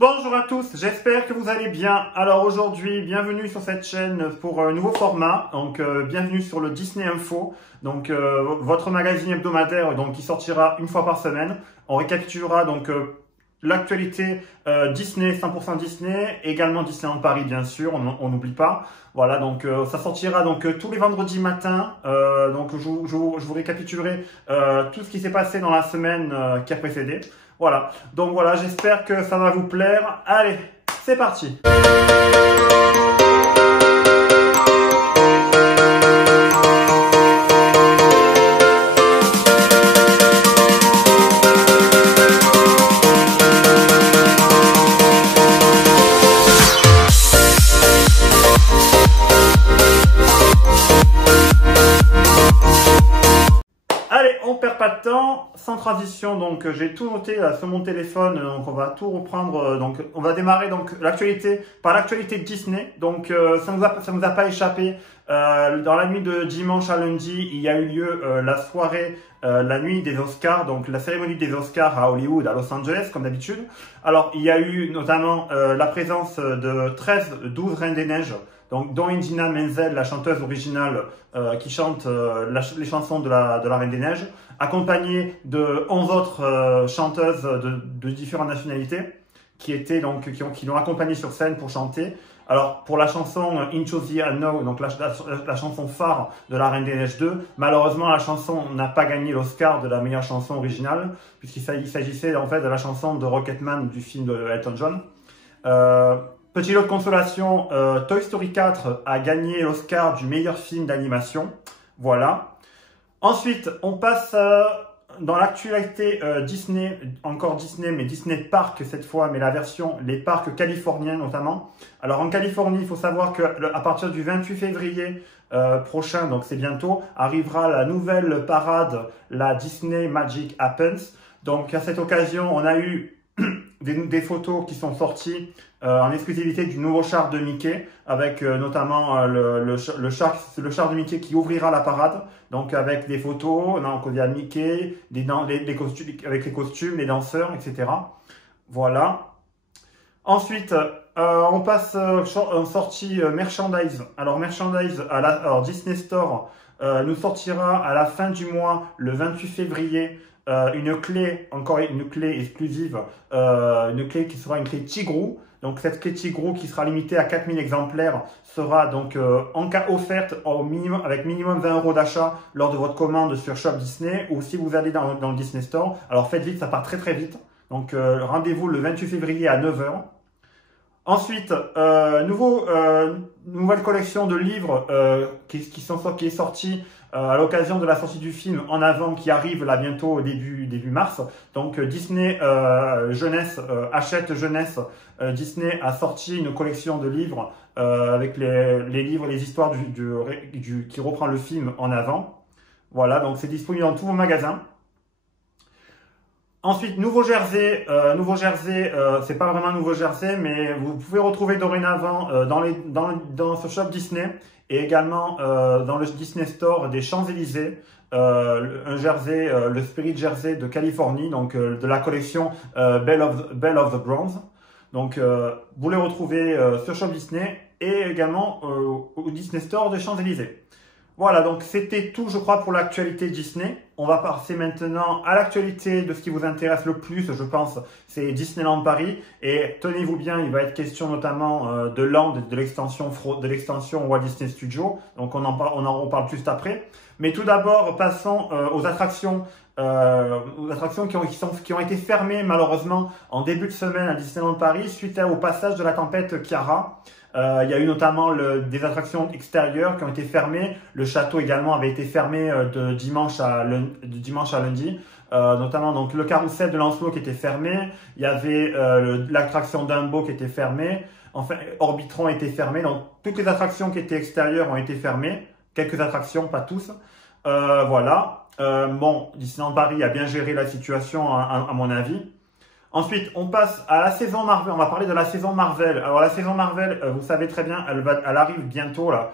Bonjour à tous, j'espère que vous allez bien. Alors aujourd'hui, bienvenue sur cette chaîne pour un nouveau format. Donc bienvenue sur le Disney Info, donc votre magazine hebdomadaire qui sortira une fois par semaine. On récapitulera donc l'actualité Disney, 100% Disney, également Disneyland Paris bien sûr, on n'oublie pas. Voilà, donc ça sortira donc tous les vendredis matins. Donc je vous récapitulerai tout ce qui s'est passé dans la semaine qui a précédé. Voilà, donc voilà, j'espère que ça va vous plaire. Allez, c'est parti! Allez, on perd pas de temps, sans transition, donc j'ai tout noté là, sur mon téléphone, donc on va tout reprendre, donc on va démarrer donc l'actualité par l'actualité de Disney, donc ça nous a pas échappé, dans la nuit de dimanche à lundi, il y a eu lieu la soirée, la nuit des Oscars, donc la cérémonie des Oscars à Hollywood, à Los Angeles, comme d'habitude. Alors il y a eu notamment la présence de 12 Reines des Neiges, donc dont Idina Menzel, la chanteuse originale qui chante les chansons de la Reine des Neiges, accompagnée de 11 autres chanteuses de différentes nationalités qui l'ont accompagnée sur scène pour chanter. Alors pour la chanson Into the Unknown, donc la chanson phare de la Reine des Neiges 2, malheureusement la chanson n'a pas gagné l'Oscar de la meilleure chanson originale, puisqu'il s'agissait en fait de la chanson de Rocketman du film de Elton John. Petit lot de consolation, Toy Story 4 a gagné l'Oscar du meilleur film d'animation. Voilà. Ensuite, on passe dans l'actualité Disney, encore Disney, mais Disney Park cette fois, mais la version, les parcs californiens notamment. Alors en Californie, il faut savoir que à partir du 28 février prochain, donc c'est bientôt, arrivera la nouvelle parade, la Disney Magic Happens. Donc à cette occasion, on a eu des photos qui sont sorties en exclusivité du nouveau char de Mickey, avec notamment le char de Mickey qui ouvrira la parade, donc avec des photos, donc il y a Mickey, les costumes, avec les costumes, les danseurs, etc. Voilà. Ensuite, on passe en sortie merchandise. Alors merchandise, alors Disney Store nous sortira à la fin du mois, le 28 février, encore une clé exclusive, une clé qui sera une clé Tigrou. Donc cette clé Tigrou qui sera limitée à 4000 exemplaires sera donc en cas offerte avec minimum 20 € d'achat lors de votre commande sur Shop Disney, ou si vous allez dans le Disney Store. Alors faites vite, ça part très vite. Donc rendez-vous le 28 février à 9 h. Ensuite, nouvelle collection de livres qui est sortie à l'occasion de la sortie du film En Avant qui arrive là bientôt au début mars. Donc Disney Jeunesse, Hachette Jeunesse, Disney a sorti une collection de livres avec les livres, les histoires qui reprend le film En Avant. Voilà, donc c'est disponible dans tous vos magasins. Ensuite, Nouveau Jersey, c'est pas vraiment Nouveau Jersey, mais vous pouvez retrouver dorénavant dans ce shop Disney et également dans le Disney Store des Champs-Élysées, un jersey, le Spirit Jersey de Californie, donc de la collection Belle of the Bronze. Donc, vous les retrouvez sur Shop Disney et également au Disney Store des Champs-Élysées. Voilà, donc c'était tout, je crois, pour l'actualité Disney. On va passer maintenant à l'actualité de ce qui vous intéresse le plus, je pense, c'est Disneyland Paris. Et tenez-vous bien, il va être question notamment de Land, de l'extension Walt Disney Studios. Donc on en reparle juste après. Mais tout d'abord, passons aux attractions qui ont été fermées malheureusement en début de semaine à Disneyland Paris suite au passage de la tempête Ciara. Il y a eu notamment des attractions extérieures qui ont été fermées. Le château également avait été fermé de dimanche à lundi. Notamment donc le carrousel de Lancelot qui était fermé. Il y avait l'attraction Dumbo qui était fermée. Enfin, Orbitron était fermé. Donc toutes les attractions qui étaient extérieures ont été fermées. Quelques attractions, pas tous. Voilà. Bon, Disneyland Paris a bien géré la situation à mon avis. Ensuite, on passe à la saison Marvel. On va parler de la saison Marvel. Alors, la saison Marvel, vous savez très bien, elle arrive bientôt, là,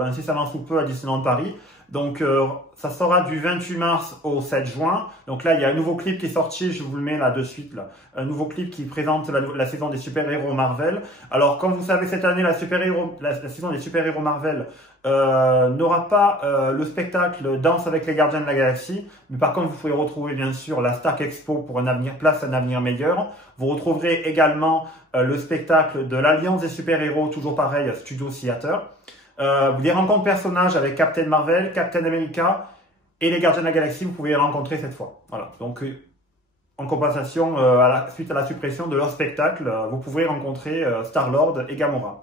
incessamment sous peu à Disneyland Paris. Donc, ça sera du 28 mars au 7 juin. Donc là, il y a un nouveau clip qui est sorti, je vous le mets là de suite. Là. Un nouveau clip qui présente la saison des super-héros Marvel. Alors, comme vous savez, cette année, la saison des super-héros Marvel n'aura pas le spectacle Danse avec les Gardiens de la Galaxie. Mais par contre, vous pouvez retrouver bien sûr la Stark Expo pour un avenir meilleur. Vous retrouverez également le spectacle de l'Alliance des super-héros, toujours pareil, Studio Theater. Des rencontres personnages avec Captain Marvel, Captain America et les Gardiens de la Galaxie, vous pouvez les rencontrer cette fois. Voilà. Donc, en compensation, suite à la suppression de leur spectacle, vous pouvez rencontrer Star-Lord et Gamora.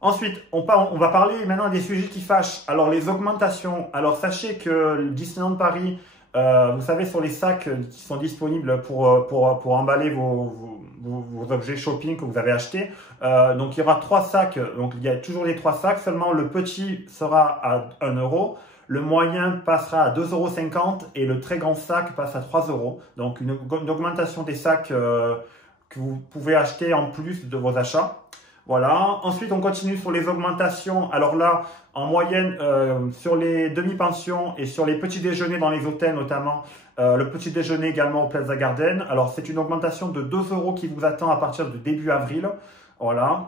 Ensuite, on va parler maintenant des sujets qui fâchent. Alors, les augmentations. Alors, sachez que Disneyland Paris, vous savez, sur les sacs qui sont disponibles pour emballer vos objets shopping que vous avez achetés. Donc, il y aura 3 sacs. Donc, il y a toujours les 3 sacs. Seulement, le petit sera à 1 euro. Le moyen passera à 2,50 € et le très grand sac passe à 3 €. Donc, une augmentation des sacs que vous pouvez acheter en plus de vos achats. Voilà. Ensuite, on continue sur les augmentations. Alors là, en moyenne, sur les demi-pensions et sur les petits déjeuners dans les hôtels notamment, le petit déjeuner également au Plaza Garden. Alors, c'est une augmentation de 2 € qui vous attend à partir de début avril. Voilà,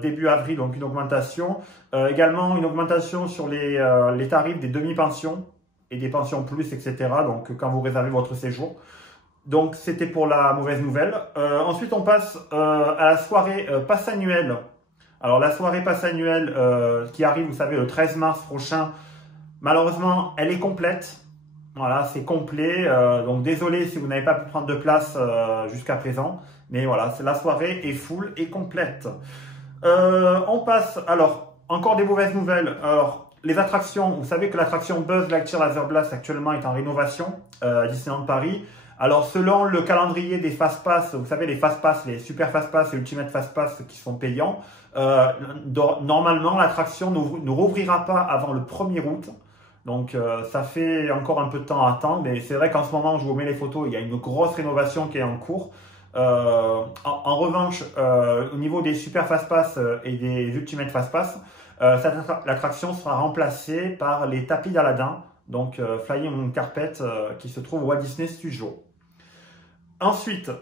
début avril, donc une augmentation. Également, une augmentation sur les tarifs des demi-pensions et des pensions plus, etc. Donc, quand vous réservez votre séjour. Donc, c'était pour la mauvaise nouvelle. Ensuite, on passe à la soirée passe annuelle. Alors, la soirée passe annuelle qui arrive, vous savez, le 13 mars prochain. Malheureusement, elle est complète. Voilà, c'est complet. Donc, désolé si vous n'avez pas pu prendre de place jusqu'à présent. Mais voilà, la soirée est full et complète. On passe, alors, encore des mauvaises nouvelles. Alors, les attractions, vous savez que l'attraction Buzz Lightyear Laser Blast actuellement est en rénovation à Disneyland Paris. Alors, selon le calendrier des Fast Pass, vous savez, les Fast Pass, les Super Fast Pass et Ultimate Fast Pass qui sont payants, normalement, l'attraction ne rouvrira pas avant le 1er août. Donc, ça fait encore un peu de temps à attendre. Mais c'est vrai qu'en ce moment, je vous mets les photos, il y a une grosse rénovation qui est en cours. En revanche, au niveau des Super Fast Pass et des Ultimate Fast Pass, l'attraction sera remplacée par les tapis d'Aladin, donc Flying Carpet qui se trouve au Walt Disney Studios. Ensuite,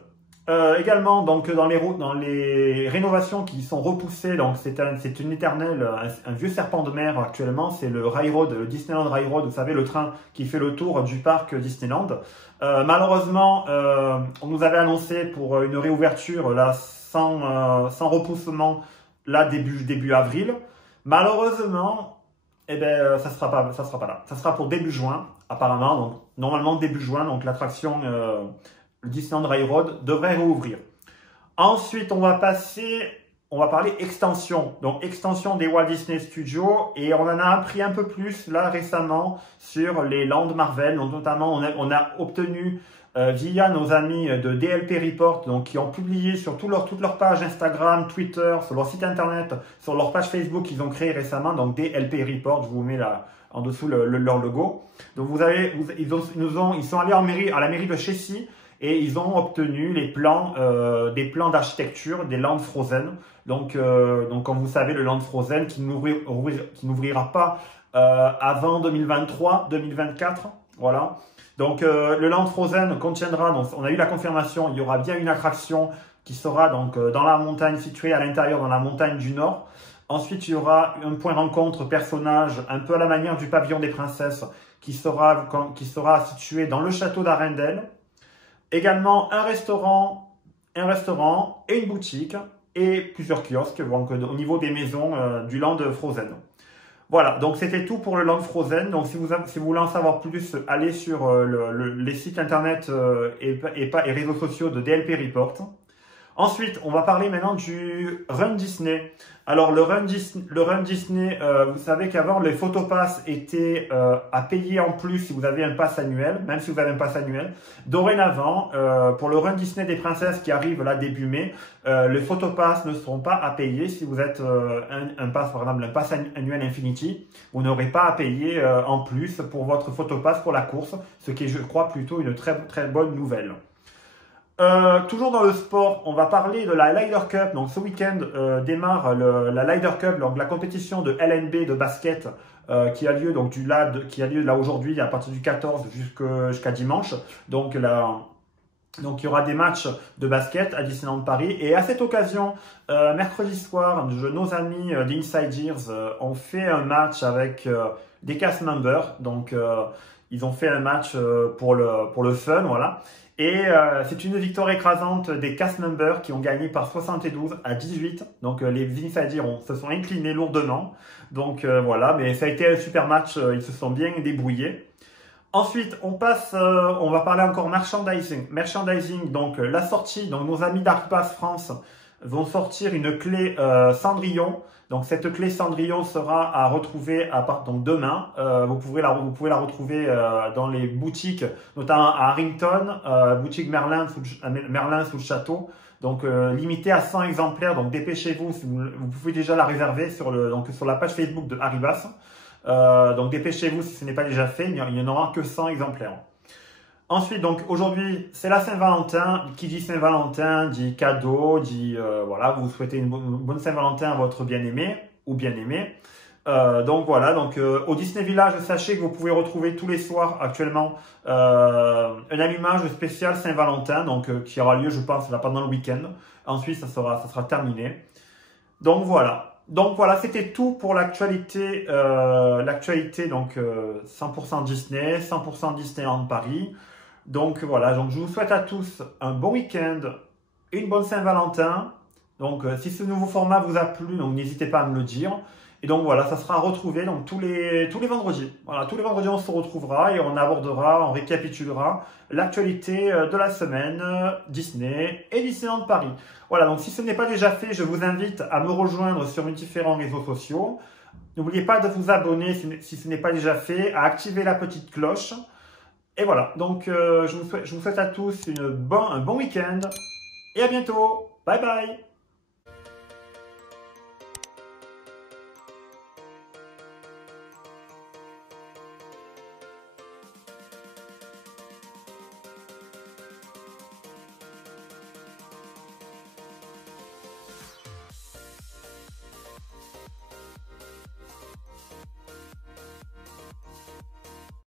également donc dans les rénovations qui sont repoussées, donc c'est une éternelle, un vieux serpent de mer actuellement, c'est le Railroad, le Disneyland Railroad, vous savez, le train qui fait le tour du parc Disneyland. Malheureusement, on nous avait annoncé pour une réouverture là sans repoussement là début avril. Malheureusement, eh ben ça sera pas là. Ça sera pour début juin apparemment. Donc normalement début juin, donc l'attraction le Disneyland Railroad devrait rouvrir. Ensuite, on va parler extension. Donc, extension des Walt Disney Studios. Et on en a appris un peu plus, là, récemment, sur les Landes Marvel. Donc, notamment, on a obtenu, via nos amis de DLP Report, donc, qui ont publié sur toutes leurs pages Instagram, Twitter, sur leur site internet, sur leur page Facebook qu'ils ont créé récemment. Donc, DLP Report, je vous mets là en dessous leur logo. Donc, ils sont allés à la mairie de Chessy. Et ils ont obtenu des plans d'architecture des Landes Frozen. Donc, comme vous savez, le Land Frozen qui n'ouvrira pas avant 2023-2024. Voilà. Donc, le Land Frozen contiendra, donc, on a eu la confirmation, il y aura bien une attraction qui sera donc dans la montagne, située à l'intérieur dans la montagne du Nord. Ensuite, il y aura un point rencontre personnage, un peu à la manière du pavillon des princesses, qui sera situé dans le château d'Arendelle. Également un restaurant et une boutique et plusieurs kiosques donc, au niveau des maisons du Land Frozen. Voilà, donc c'était tout pour le Land Frozen. Donc si vous voulez en savoir plus, allez sur les sites internet et réseaux sociaux de DLP Report. Ensuite, on va parler maintenant du Run Disney. Alors, le Run Disney, vous savez qu'avant, les photopass étaient à payer en plus si vous avez un pass annuel, même si vous avez un pass annuel. Dorénavant, pour le Run Disney des Princesses qui arrive là début mai, les photopass ne seront pas à payer si vous êtes un pass, par exemple, un pass annuel Infinity. Vous n'aurez pas à payer en plus pour votre photopass pour la course, ce qui est, je crois, plutôt une très, très bonne nouvelle. Toujours dans le sport, on va parler de la Ryder Cup. Donc ce week-end démarre la Ryder Cup, donc la compétition de LNB de basket qui a lieu qui a lieu là aujourd'hui à partir du 14 jusqu'à dimanche. Donc il y aura des matchs de basket à Disneyland Paris. Et à cette occasion, mercredi soir, nos amis d'Inside Ears ont fait un match avec des cast members. Donc ils ont fait un match pour le fun, voilà. Et c'est une victoire écrasante des cast members qui ont gagné par 72-18. Donc les Inside Ears se sont inclinés lourdement. Donc voilà, mais ça a été un super match. Ils se sont bien débrouillés. Ensuite, on va parler encore merchandising. Merchandising, donc la sortie, donc nos amis d'Artpass France vont sortir une clé Cendrillon. Donc cette clé Cendrillon sera à retrouver donc demain. Vous pouvez la retrouver dans les boutiques, notamment à Harrington, boutique Merlin sous le château. Donc limité à 100 exemplaires. Donc dépêchez-vous, vous pouvez déjà la réserver sur la page Facebook de Arribas. Donc dépêchez-vous si ce n'est pas déjà fait, il n'y en aura que 100 exemplaires. Ensuite, donc aujourd'hui, c'est la Saint-Valentin. Qui dit Saint-Valentin dit cadeau, dit voilà, vous souhaitez une bonne Saint-Valentin à votre bien-aimé ou bien-aimé. Donc voilà, au Disney Village, sachez que vous pouvez retrouver tous les soirs actuellement un allumage spécial Saint-Valentin, donc qui aura lieu, je pense, là, pendant le week-end. Ensuite, ça sera terminé. Donc voilà, c'était tout pour l'actualité. Donc 100% Disney, 100% Disneyland Paris. Donc voilà, donc je vous souhaite à tous un bon week-end, une bonne Saint-Valentin. Donc si ce nouveau format vous a plu, donc n'hésitez pas à me le dire. Et donc voilà, ça sera retrouvé donc tous les vendredis. Voilà, tous les vendredis on se retrouvera et on récapitulera l'actualité de la semaine Disney et Disneyland Paris. Voilà, donc si ce n'est pas déjà fait, je vous invite à me rejoindre sur mes différents réseaux sociaux. N'oubliez pas de vous abonner si ce n'est pas déjà fait, à activer la petite cloche. Et voilà, donc je vous souhaite à tous un bon week-end et à bientôt. Bye bye.